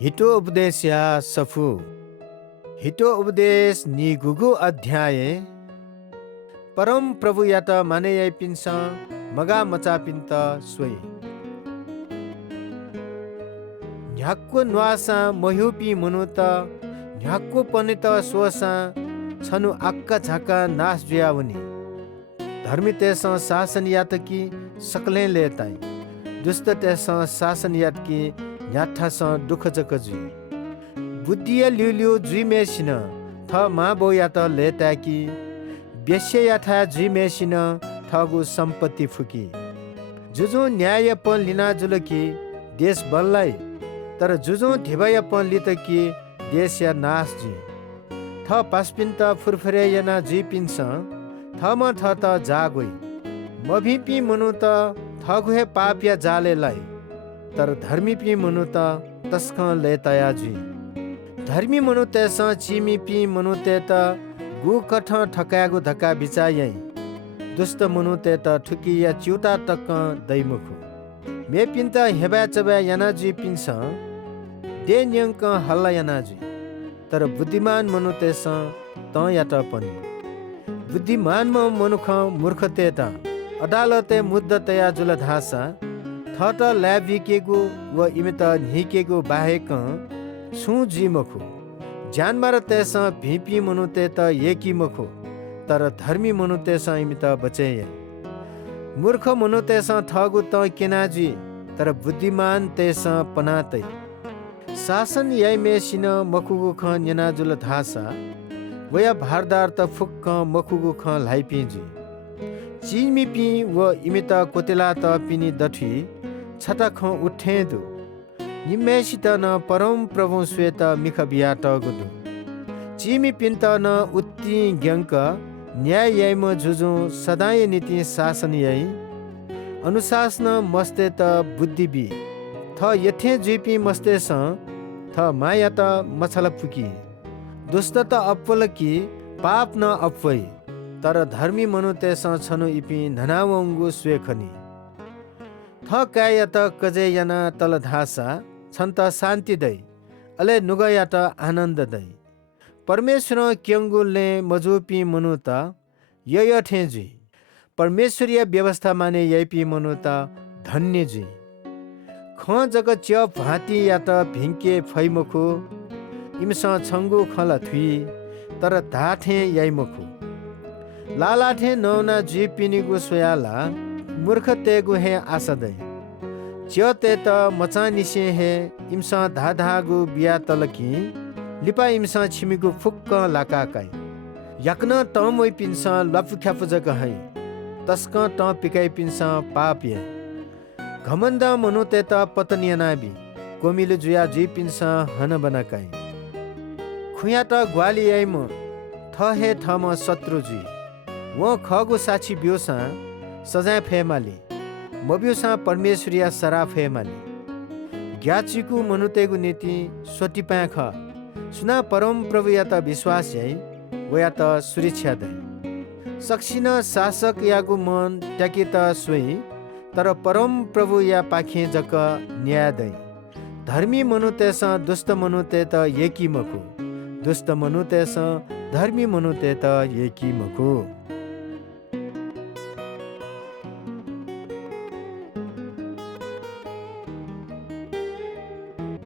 हिटो उपदेश या सफु हिटो उपदेश नि गुगु अध्याय परम प्रभु यात माने याइ पिन्स मगा मचा पिन्त सोई न्याक्को न्वासा मह्युपी मनुत न्याक्को पनित सोसा छनु आक्का झाका नाश जुयावनी धर्मी तेस शासन यातकी सकले लेताई दुष्ट तेस शासन यातकी न्याठास दुख जकजुई बुद्धिया ल्युल्यु जुई मेसिन थ मा बो यात लेताकी बेश्य याथा जुई मेसिन थगु सम्पत्ति फुकी जुजु न्यायपन लिना जुलकी देश बल्लाई तर जुजु धिबायपन लितकी देश या नाश जी थ पासपिन्त फुरफुरे याना जुई पिन्स थम थ त जागोई मभिपी मनु त थगुहे पाप या जालेलाई तर धर्मी पी मनु त तस्क लेतया जुई धर्मी मनु तेस चिमी पी मनु ते त गु कठ ठकागु धक्का बिचायै दुष्ट मनु ते त ठुकी या चिउता तक दैमुखु मे पिन्त हेबा चबा याना जुई पिन्स दे न्यंक हल्ला याना जुई तर बुद्धिमान मनु तेस त यात पनि बुद्धिमान मनुख मूर्ख ते त अदालते मुद्दा तया जुल धासा थट ल्याबिकेगु व इमित निकेगु बाहेक छु जिमखु जानमार तेस भिपी मनुते त एकी मखु तर धर्मी मनुते स इमित बचेय मूर्ख मनुते स थगु त केनाजी तर बुद्धिमान तेस पनातै शासन याइ मेसिन मखुगु ख न्यनाजुल धासा वया भारदार त फुक्क मखुगु ख लाइपिजी चिमी पि व इमित कोतेला त पिनी दठी छता ख उठेदु निमेसित न परम प्रभु श्वेत मिख बियाट गुदु चिमी पिन्त न उत्ति ग्यंक न्याय याइम जुजु सदाय नीति शासन याइ अनुशासन मस्ते त बुद्धि बि थ यथे जुपी मस्ते स थ माया त मछल पुकी दुष्ट त अप्पल कि पाप न अप्वै तर धर्मी मनु तेस छनु इपि धनावंगु स्वेखनी थ काय त कजे याना तल धासा छन्त शान्ति दै अले नुगया त आनन्द दै परमेश्वर क्यंगुले मजुपी मनु त यय ठेजी परमेश्वरीय व्यवस्था माने यपी मनु त धन्य जी ख जग च्य भाती या त भिंके फैमुखु इमस छंगु खल थुई तर धाठे याइमुखु लालाठे नौना जी पिनिगु सोयाला मूर्ख तेगु हे आशा दै च्य ते त मचा निसे हे इमसा धाधागु बिया तलकी लिपा इमसा छिमिगु फुक्क लाकाकाई याक्न टम ओइ पिन्स लफुख्याफु जग है तस्क ट पिकाइ पिन्स पाप ये घमण्ड मनु ते त पतनिया नाबी कोमिले जुया जी पिन्स हन बनाकाई खुया त ग्वाली याइम थ हे थम शत्रु जी व खगु साक्षी ब्योसा सजाय फेमाली मब्योसा परमेश्वरिया सरा फेमाली ग्याचिकु मनुतेगु नीति सोटिपा ख सुना परम प्रभु या त विश्वास याइ वया त सुरक्षा दै सक्सिन शासक यागु मन ट्याके त सोई तर परम प्रभु या पाखे जक न्याय दै धर्मी मनुतेस दुष्ट मनुते त एकी मखु दुष्ट मनुतेस धर्मी मनुते त एकी मखु